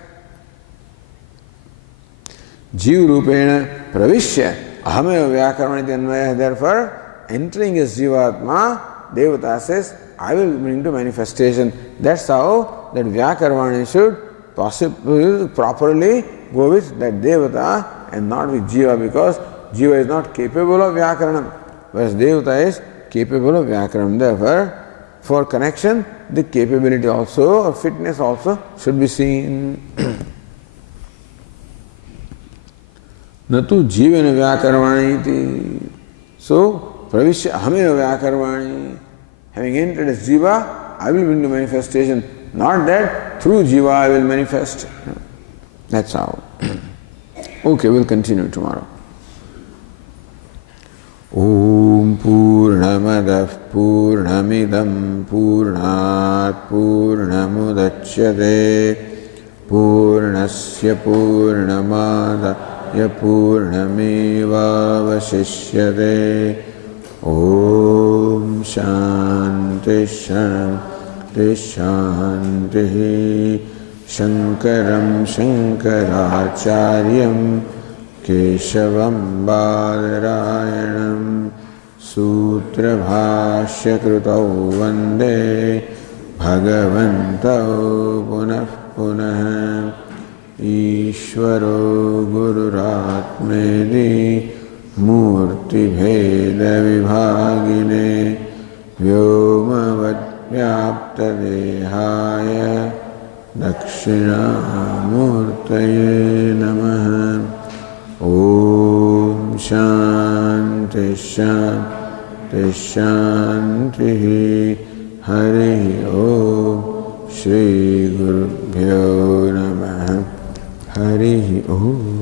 Jiv Rupena Pravishya. Ahameva Vyakarmaniti Anvaya, therefore, entering as Jivatma, Devata says, I will bring to manifestation. That's how that Vyakarmani should possibly properly go with that Devata and not with Jiva, because Jiva is not capable of Vyakaranam, whereas Devata is capable of Vyakaranam. Therefore, for connection, the capability also or fitness also should be seen. Natu jivena vyakarvani iti. So, pravishya ahameva vyakarvani. Having entered as jiva, I will bring to manifestation. Not that through jiva I will manifest. That's how. Okay, we'll continue tomorrow. Om Purnamadav Purnamidam Purnat Purnamudachyate Purnasya Purnamada Purnamevavashishyate. Om Shanti Shanti Shanti. Shankaram Shankaracharyam Keshavam Badarayanam Sutra Bhashya Krutau Vande Bhagavantau Punah Punah. Ishvaro Gururatmedi Murti Bheda Vibhagine Vyomavad Vyapta Dehaya Dakshina Murtaye Namaha. Om Shanti Shanti Shanti. Hari Om Shri Gurubhyo Namaha. Hari Om.